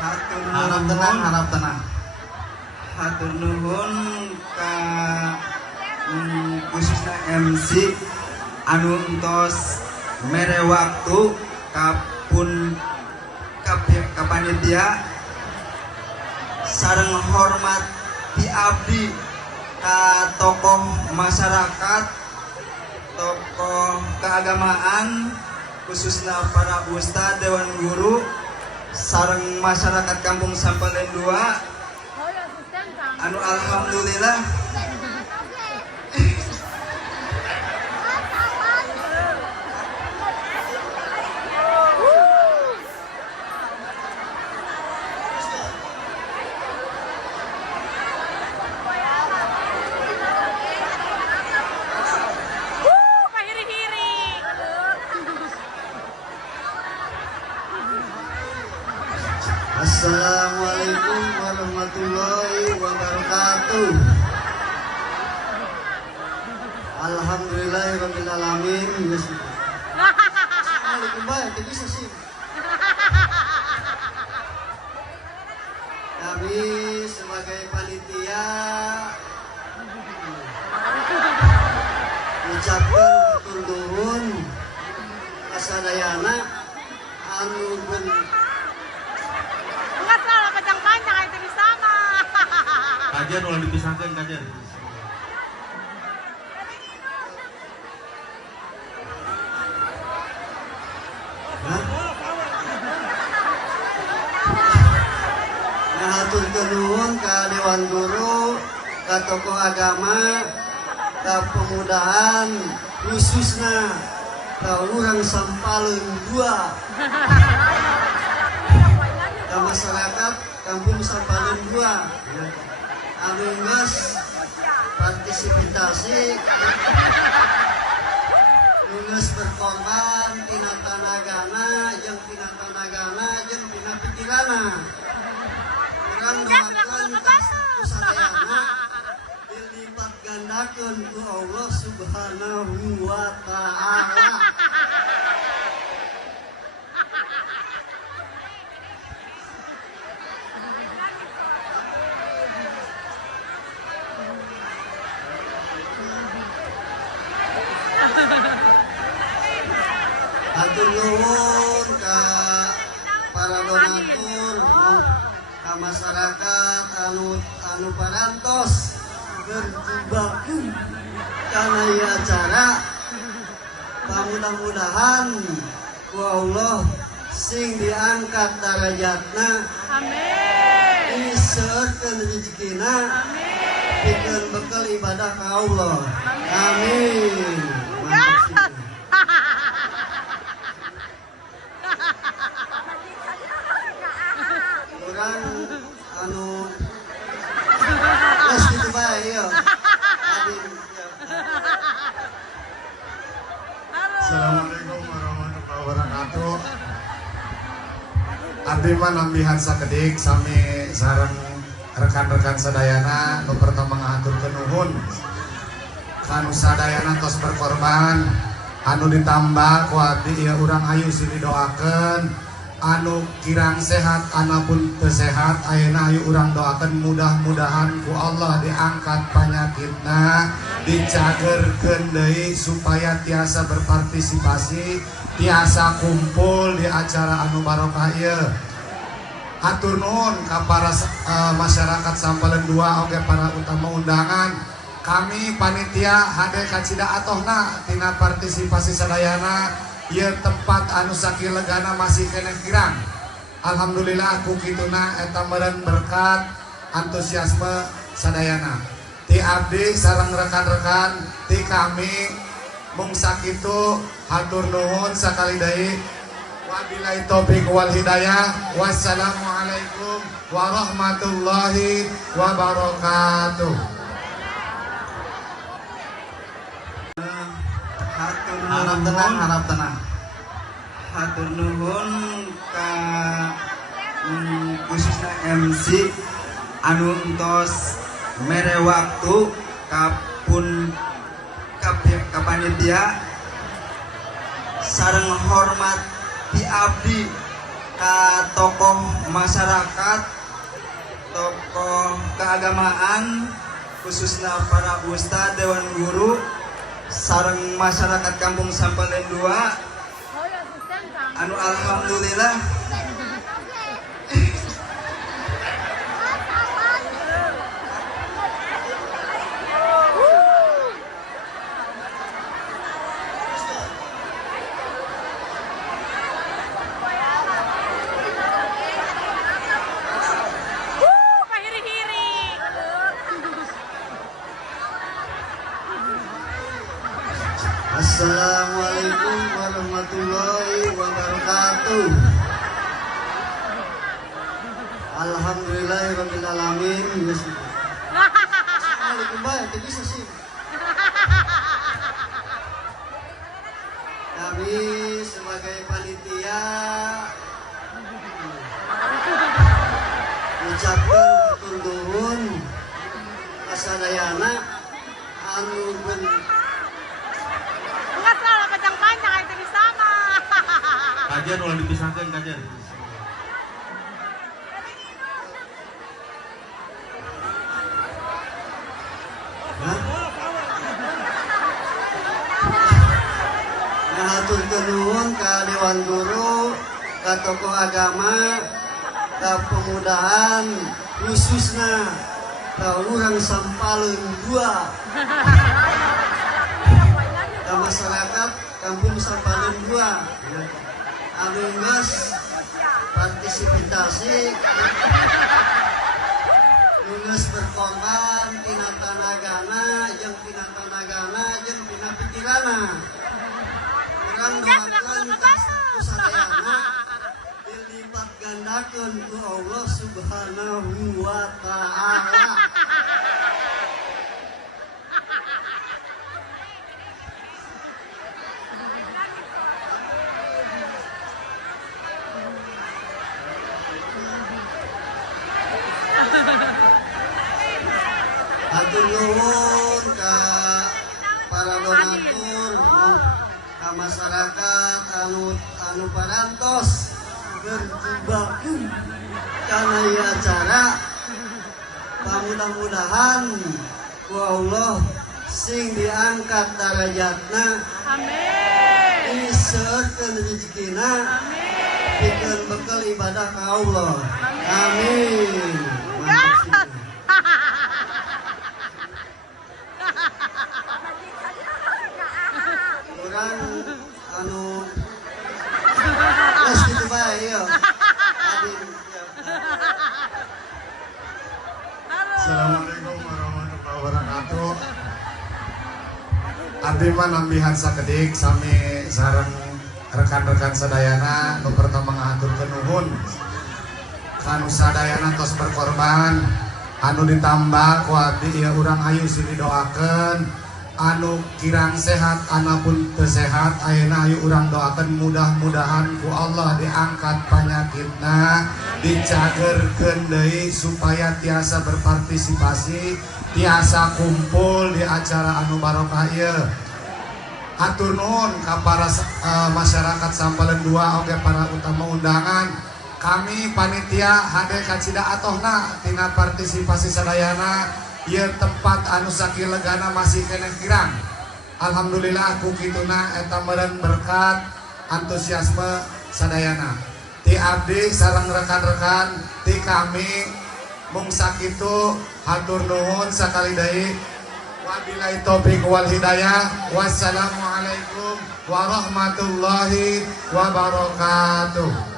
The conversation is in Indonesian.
Harap tenang, harap tenang. Hatur nuhun ka khususnya MC anu entos mere waktu kapun ka panitia sareng hormat di abdi ka tokoh masyarakat, tokoh keagamaan, khususnya para ustadz, dewan guru, sareng masyarakat Kampung Sampalen 2 anu alhamdulillah Assalamualaikum warahmatullahi wabarakatuh. Alhamdulillahirabbil alamin. Assalamualaikum bae, bisa sih. Kami sebagai panitia ucapkan hatur nuhun kasadayana anu kajian ulah dipisahkan kajian. Hatur nuhun ka dewan guru, ka tokoh agama, ka pemudahan, khususnya ka urang Sampaleun 2, ka masyarakat Kampung Sampaleun 2. Anu geus partisipasi geus berkorban tina tanagana jeung tina tina pikirana. Urang doakeun ka sadayana dilipat gandakeun ku Allah Subhanahu wa taala. Hatur nuhun ka para donatur, ka masyarakat anu parantos berjibaku kana ieu acara. Mudah-mudahan ku Allah sing diangkat darajatna, amin, diseurkeun rezekina, amin, pikeun bekal ibadah ka Allah, amin. Urang anu geus kitu bae ieu. Assalamualaikum warahmatullahi wabarakatuh. Abdi mah nambihan sakedik sami sareng rekan-rekan sadayana nu pertama ngaturkeun nuhun kanu sadayana tos berkorban anu ditambah ku abdi ieu urang ayu sini doakeun anu kirang sehat anapun teu sehat ayeuna ayu urang doakeun mudah-mudahan ku Allah diangkat panyakitna, dicagerkeun deui supaya tiasa berpartisipasi, tiasa kumpul di acara anu barokah ieu. Hatur nuhun ka para masyarakat Sampaleun 2 oge para utama undangan. Kami panitia hade ka cidaatohna tina partisipasi sadayana. Ieu tempat anu sakilegana masih kena kirang. Alhamdulillah ku kituna eta meureun berkat antusiasme sadayana. Ti abdi sareng rekan-rekan ti kami mung sakitu hatur nuhun sakali deui. Wabillahi taufiq wal hidayah. Wassalamualaikum warahmatullahi wabarakatuh. Harap tenang, harap tenang. Hatur nuhun ka khususnya MC anu entos mere waktu kapun ka panitia sareng hormat di abdi tokoh masyarakat, tokoh keagamaan, khususnya para ustadz, dewan guru, sareng masyarakat Kampung Sampalen 2. Anu alhamdulillah Assalamualaikum warahmatullahi wabarakatuh. Alhamdulillahirabbil alamin. Assalamualaikum baik, itu bisa sih. Kami sebagai panitia ucapkan hatur nuhun kasadayana anu panjang-panjang itu di sana. Kajian ulah dipisahkan kajian. Hatur nuhun ka dewan guru, ka tokoh agama, ka pemudahan, khususnya ka urang Sampaleun 2, ka masyarakat Kampung Sampaleun 2 anu geus partisipasi geus berkorban tina tanagana jeung tina tina pikirana. Urang doakeun ka sadayana dilipat gandakeun ku Allah Subhanahu wa taala. Hatur nuhun ka para donatur, ka masyarakat anu parantos berjibaku kana ieu acara. Mudah-mudahan ku Allah sing diangkat darajatna, amin, diseukeun rezekina, amin, pikeun bekal ibadah ka Allah, amin. Orang anu geus kitu bae ieu. Assalamualaikum warahmatullahi wabarakatuh. Abdi mah nambihan sakedik sami sareng rekan-rekan sadayana nu pertama ngaturkeun nuhun kanu sadayana tos berkorban anu ditambah ku abdi ieu urang ayu sini doakeun anu kirang sehat anapun teu sehat ayeuna ayu urang doakeun mudah-mudahan ku Allah diangkat panyakitna, dicagerkeun deui supaya tiasa berpartisipasi, tiasa kumpul di acara anu barokah ieu. Hatur nuhun ka para masyarakat Sampaleun 2 oge para utama undangan. Kami panitia hade kacida atohna tina partisipasi sadayana. Ieu tempat anu sakilegana masih kena kirang. Alhamdulillah ku kituna eta meureun berkat antusiasme sadayana. Ti abdi sareng rekan-rekan ti kami mung sakitu hatur nuhun sakali deui. Wabillahi taufiq wal hidayah. Wassalamualaikum warahmatullahi wabarakatuh.